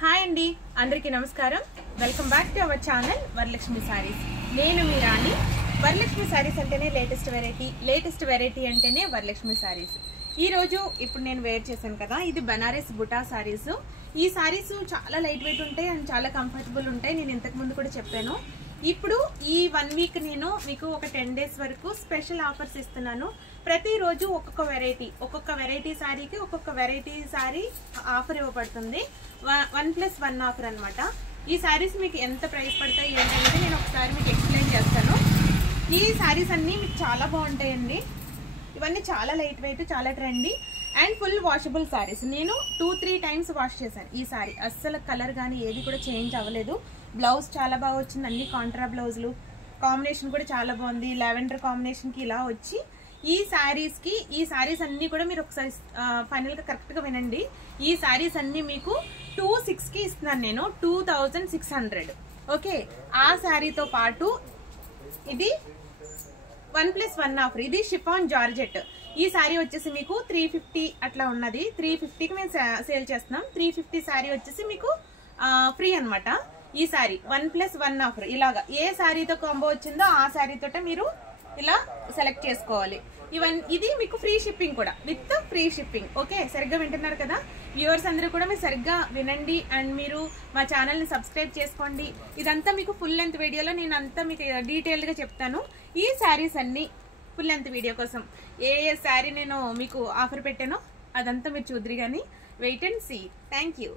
Hi అండి, అందరికీ నమస్కారం. Welcome back to our channel Varalakshmi saris. నేను మీ రాణి. వరలక్ష్మి సారీస్ అంటేనే లేటెస్ట్ వెరైటీ అంటేనే వరలక్ష్మి సారీస్. ఇప్పుడు నేను వేర్ చేశాను కదా, ఇది బనారస్ బుటా సారీస్. ఈ సారీస్ చాలా లైట్ వెయిట్ ఉంటాయి అండ్ చాలా కంఫర్టబుల్ ఉంటాయి. నేను ఇంతకు ముందు కూడా చెప్పాను. ఇప్పుడు ఈ 1 వీక్ నేను మీకు ఒక 10 డేస్ వరకు స్పెషల్ ఆఫర్స్ ఇస్తున్నాను. ప్రతిరోజు ఒక్కొక్క వెరైటీ సారీకి ఒక్కొక్క వెరైటీ సారీ ఆఫర్ ఇవ్వబడుతుంది. 1+1 ఆఫర్ అనమాట. ఈ సారీస్ మీకు ఎంత ప్రైస్ పడతాయి ఏంటంటే నేను ఒకసారి మీకు ఎక్స్ప్లెయిన్ చేస్తాను. ఈ సారీస్ అన్నీ మీకు చాలా బాగుంటాయండి. ఇవన్నీ చాలా లైట్ వెయిట్, చాలా trendy and full washable saris. నేను 2-3 టైమ్స్ వాష్ చేశాను. ఈ సారీ అస్సలు కలర్ కానీ ఏది కూడా చేంజ్ అవ్వలేదు. బ్లౌజ్ చాలా బాగా వచ్చింది, అన్ని కాంట్రా బ్లౌజులు. కాంబినేషన్ కూడా చాలా బాగుంది, లావెండర్ కాంబినేషన్కి ఇలా వచ్చి ఈ సారీస్ అన్నీ కూడా మీరు ఒకసారి ఫైనల్గా కరెక్ట్గా వినండి. ఈ సారీస్ అన్నీ మీకు 2,600కి ఇస్తున్నాను నేను, 2,600. ఓకే, ఆ శారీతో పాటు ఇది 1+1 ఆఫర్. ఇది షిఫాన్ జార్జెట్. ఈ శారీ వచ్చేసి మీకు 350 అట్లా ఉన్నది. 350కి మేము సేల్ చేస్తున్నాం. 350 శారీ వచ్చేసి మీకు ఫ్రీ అనమాట. ఈ శారీ 1+1 ఆఫర్. ఇలాగా ఏ శారీతో కాంబో వచ్చిందో ఆ శారీతో మీరు ఇలా సెలెక్ట్ చేసుకోవాలి. ఇది మీకు ఫ్రీ షిప్పింగ్ కూడా, విత్ ఫ్రీ షిప్పింగ్. ఓకే, సరిగ్గా వింటున్నారు కదా వ్యూవర్స్ అందరూ కూడా. మీరు సరిగ్గా వినండి అండ్ మీరు మా ఛానల్ని సబ్స్క్రైబ్ చేసుకోండి. ఇదంతా మీకు ఫుల్ లెంత్ వీడియోలో నేను అంతా మీకు డీటెయిల్గా చెప్తాను. ఈ శారీస్ అన్నీ ఫుల్ లెంత్ వీడియో కోసం ఏ శారీ నేను మీకు ఆఫర్ పెట్టానో అదంతా మీరు చూద్దరు కానీ. Wait and see. Thank you.